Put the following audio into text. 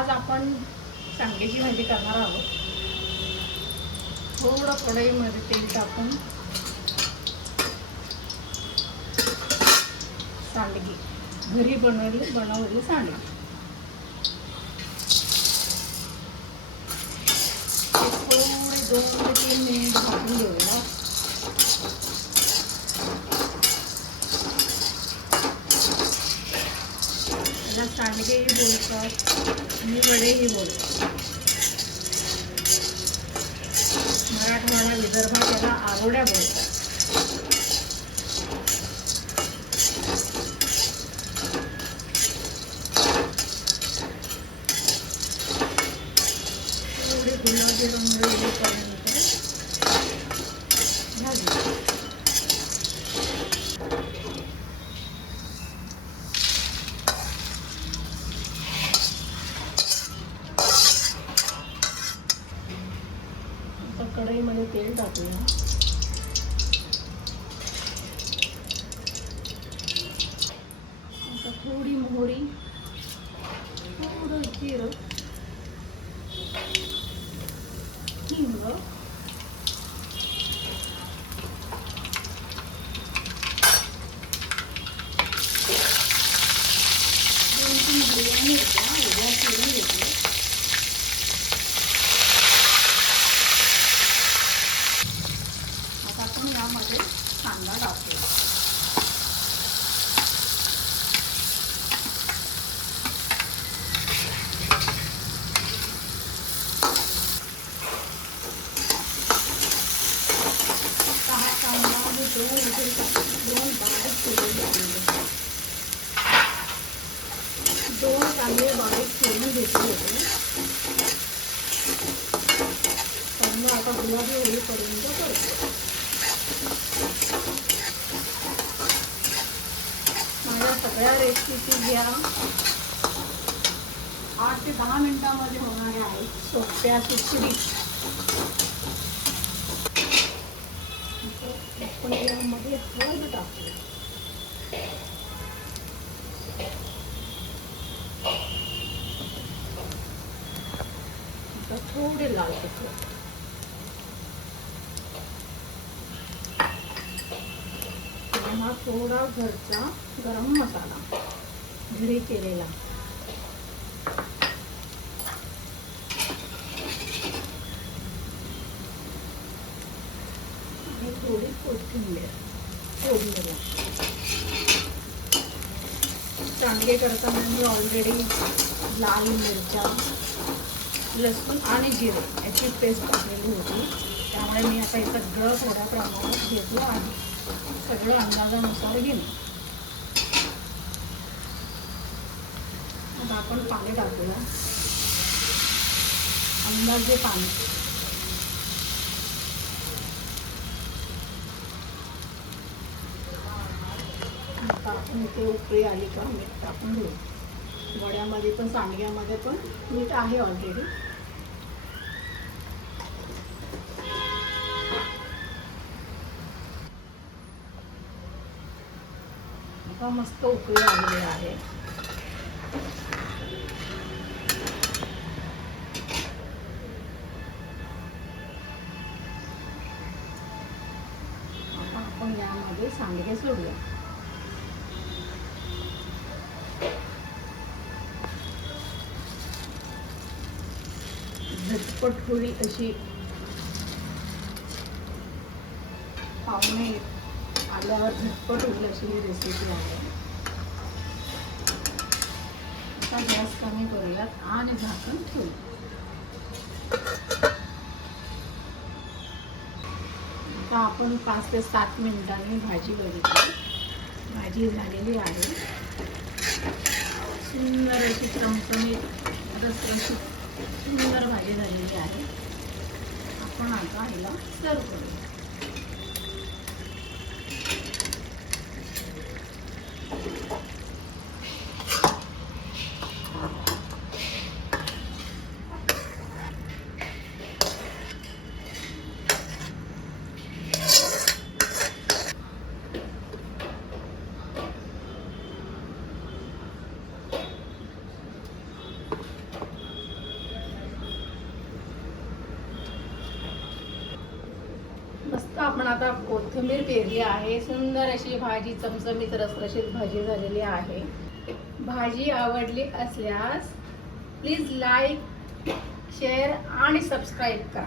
आज आपण सांडग्याची भाजी करणार आहोत. थोडं कढईमध्ये तेल टाकून सांडगी घरी बनवलेली सांडगी थोडे 2 ते 3 मिनिट भाजून घेऊया. त्याला सांडगेही बोलतात आणि वडेही बोलतात. मराठवाडा विदर्भात त्याला आरोड्या बोलतात. थोडे गुलाबी रंग येईपर्यंत भाजू. कढईमध्ये तेल टाकूया. आता थोडी मोहरी, थोडं जिरं, हिंग, 2-3 हिरव्या मिरच्या उभ्या चिरून घेतल्या. आता आपण यामध्ये कांदा टाकूया. हा कांदा मी 2 बारीक चिरून घेतले. 2 कांदे बारीक चिरून घेतले होते. कांदा आता गुलाबी होईपर्यंत करतो. माझ्या सगळ्या रेसिपी या 8 ते 10 मिनिटांमध्ये होणाऱ्या आहेत. सोप्या सुटसुटीत. आपण यामध्ये हळद टाकूया. आता थोडे लाल तिखट, हा थोडा घरचा गरम मसाला घरी केलेला, आणि थोडी कोथिंबीर फोडणीला. सांडगे करताना मी ऑलरेडी लाल मिरच्या, लसूण आणि जिरे याची पेस्ट टाकलेली होती. त्यामुळे मी आता हे सगळं थोड्या प्रमाणात घेतलं आहे. सगळं अंदाजानुसार घेणे. आता आपण पाणी टाकूया. अंदाजे पाणी. आता आपण इथे उकळी आली का मीठ टाकून घेऊ. वड्यामध्ये पण सांडग्यामध्ये पण मीठ आहे ऑलरेडी. आता मस्त उकळी आलेली आहे. आता आपण यामध्ये सांडगे सोडूया. झटपट होईल अशी पाहुणे आल्यावर झटपट होईल अशी ही रेसिपी आहे. आता गॅस कमी करूयात आणि झाकण ठेवूया. आता आपण 5 ते 7 मिनिटांनी भाजी बघितली. भाजी झालेली आहे. सुंदर अशी चमचमीत रसरशीत सुंदर भाजी झालेली आहे. आपण आता हिला सर्व करूया. मस्त आपण आता कोथिंबीर पेरली आहे. सुंदर अशी भाजी, चमचमीत रसरशीत भाजी झालेली आहे. भाजी आवडली असल्यास प्लीज लाईक, शेअर आणि सबस्क्राईब करा.